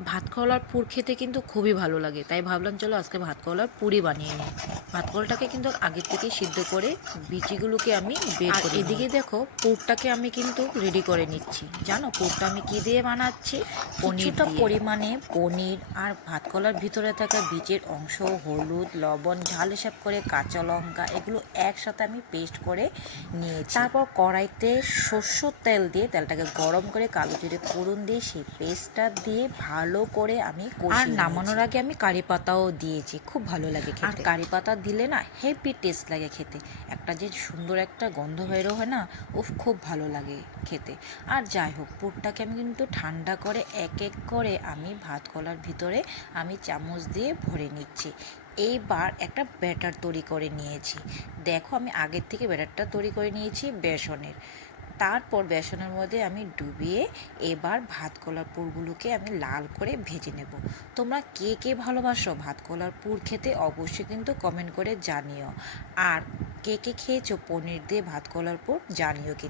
ভাত কলার পুর খেতে কিন্তু খুবই ভালো লাগে, তাই ভাবলাম চলো আজকে ভাত কলার পুরই বানিয়ে নিই। ভাত কলাটাকে কিন্তু আগের থেকে সিদ্ধ করে বিচিগুলোকে আমি বের করে নিই। এদিকে দেখো পুরটাকে আমি কিন্তু রেডি করে নিচ্ছি। জানো পুরটা আমি কি দিয়ে বানাচ্ছি? কিছুটা পরিমাণে পনির আর ভাত কলার ভিতরে থাকা বীজের অংশ, হলুদ, লবণ, ঝাল হিসাব করে কাঁচা লঙ্কা, এগুলো একসাথে আমি পেস্ট করে নিয়েছি। তারপর কড়াইতে সরষের তেল দিয়ে তেলটাকে গরম করে কালো জিরে ফোড়ন দিয়ে সেই পেস্টটা দিয়ে ভালো করে আমি কষিয়ে নিয়েছি। আর নামানোর আগে আমি কারি পাতাও দিয়েছি, খুব ভালো লাগে খেতে। আর কারি পাতা দিলে না হেভি টেস্ট লাগে খেতে, একটা যে সুন্দর একটা গন্ধ বেরো হয় না, উফ খুব ভালো লাগে খেতে। আর যাই হোক পুরটাকে আমি কিন্তু ঠান্ডা করে এক এক করে আমি ভাত কলার ভিতরে আমি চামচ দিয়ে ভরে নিচ্ছি। এইবার একটা ব্যাটার তৈরি করে নিয়েছি। দেখো আমি আগের থেকে ব্যাটারটা তৈরি করে নিয়েছি বেসনের। তারপর বেসনের মধ্যে আমি ডুবিয়ে এবার ভাত কলার পুরগুলোকে আমি লাল করে ভেজে নেব। তোমরা কে কে ভালোবাসো ভাত কলার পুর খেতে অবশ্যই কিন্তু কমেন্ট করে জানিও। আর কে কে খেয়েছো পনির দিয়ে ভাত কলার পুর জানিও কিন্তু।